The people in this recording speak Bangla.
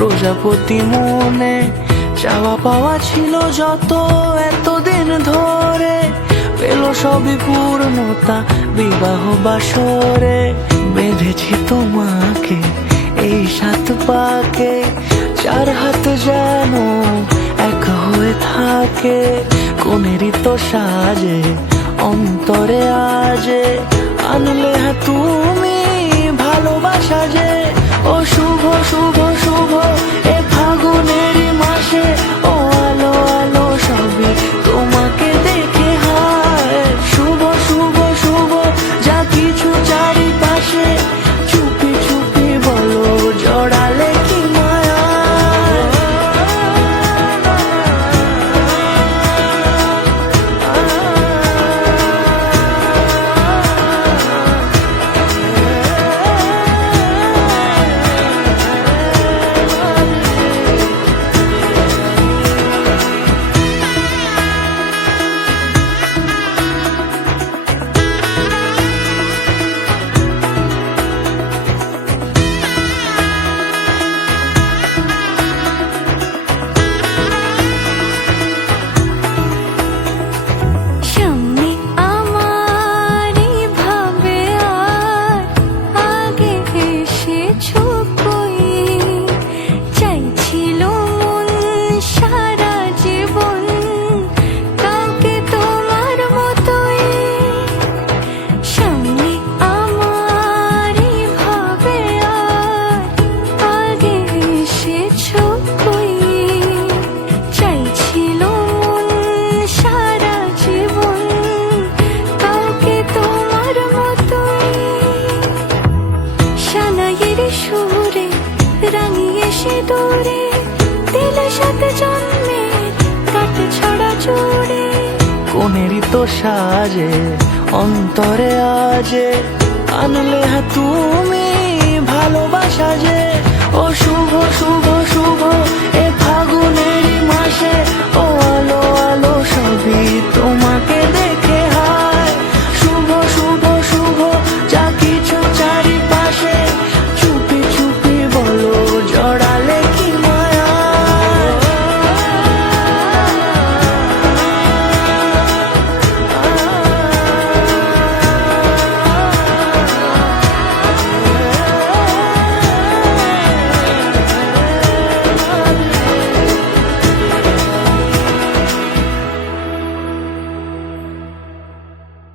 প্রজাপতি মনে চাওয়া পাওয়া ছিল যত এতদিন ধরে, পেল সবই পূর্ণতা বিবাহ বাসরে। বেঁধেছি তোমাকে এই 7 পাকে, 4 হাত যেন এক হয়ে থাকে। কোনেরই তো সাজে অন্তরে আজে, আনলে হ্যাঁ তুমি ভালোবাসা যে। ও শুভ শুভ শুভ এ ফাগুনেরই মাসে, ও আলো আলো সবই তোমাকে দেখে হয়। শুভ শুভ শুভ যা কিছু চারিপাশে, চুপি চুপি বলো জড়ালে কি মায়া। দূরে দিলে 7 জন্মের কাট ছড়া জুড়ে। কোনেরই তো সাজে অন্তরে আজে, আনলে হ্যাঁ তুমি ভালোবাসা যে। ও শুভ শুভ শুভ এ ফাগুনেরই মাসে,